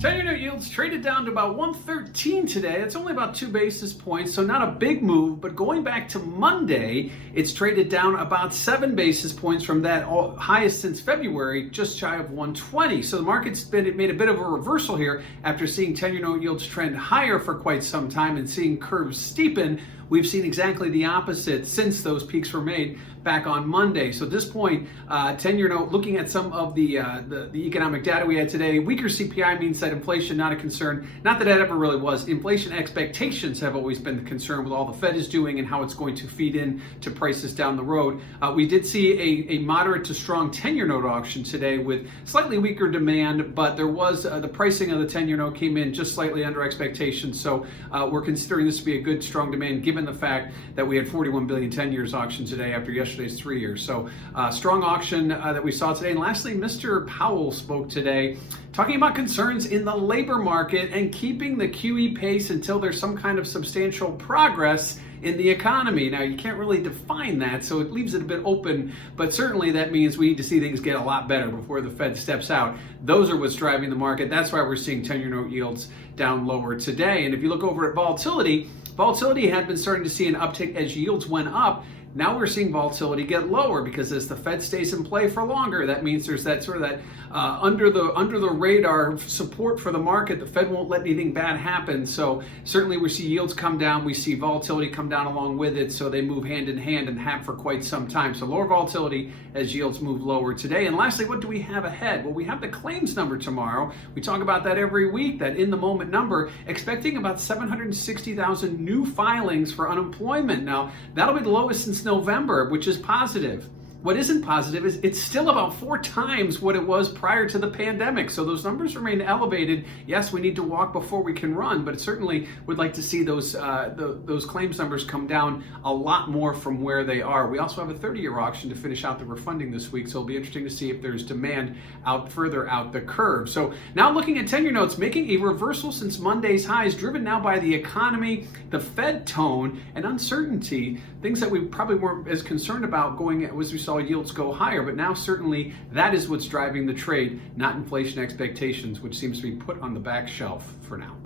10-year note yields traded down to about 113 today. It's only about 2 basis points, so not a big move. But going back to Monday, it's traded down about 7 basis points from that highest since February, just shy of 120. So the market's made a bit of a reversal here after seeing 10-year note yields trend higher for quite some time and seeing curves steepen. We've seen exactly the opposite since those peaks were made back on Monday. So at this point, 10-year note, looking at some of the economic data we had today, weaker CPI means that inflation not a concern. Not that it ever really was. Inflation expectations have always been the concern with all the Fed is doing and how it's going to feed in to prices down the road. We did see a moderate to strong 10-year note auction today with slightly weaker demand, but there was the pricing of the 10-year note came in just slightly under expectations. So we're considering this to be a good, strong demand given the fact that we had 41 billion 10 years auction today after yesterday's 3 years. So strong auction that we saw today. And lastly, Mr. Powell spoke today talking about concerns in the labor market and keeping the QE pace until there's some kind of substantial progress in the economy. Now, you can't really define that, so it leaves it a bit open, but certainly that means we need to see things get a lot better before the Fed steps out. Those are what's driving the market. That's why we're seeing 10-year note yields down lower today. And if you look over at volatility had been starting to see an uptick as yields went up. Now we're seeing volatility get lower because as the Fed stays in play for longer, that means there's that sort of that under the radar support for the market. The Fed won't let anything bad happen. So certainly we see yields come down. We see volatility come down along with it. So they move hand in hand and have for quite some time. So lower volatility as yields move lower today. And lastly, what do we have ahead? Well, we have the claims number tomorrow. We talk about that every week, that in the moment number, expecting about 760,000 new filings for unemployment. Now, that'll be the lowest since November, which is positive. What isn't positive is it's still about 4 times what it was prior to the pandemic. So those numbers remain elevated. Yes, we need to walk before we can run, but certainly would like to see those claims numbers come down a lot more from where they are. We also have a 30-year auction to finish out the refunding this week, so it'll be interesting to see if there's demand out further out the curve. So now looking at 10-year notes, making a reversal since Monday's highs, driven now by the economy, the Fed tone, and uncertainty, things that we probably weren't as concerned about going as we saw yields go higher, but now certainly that is what's driving the trade, not inflation expectations, which seems to be put on the back shelf for now.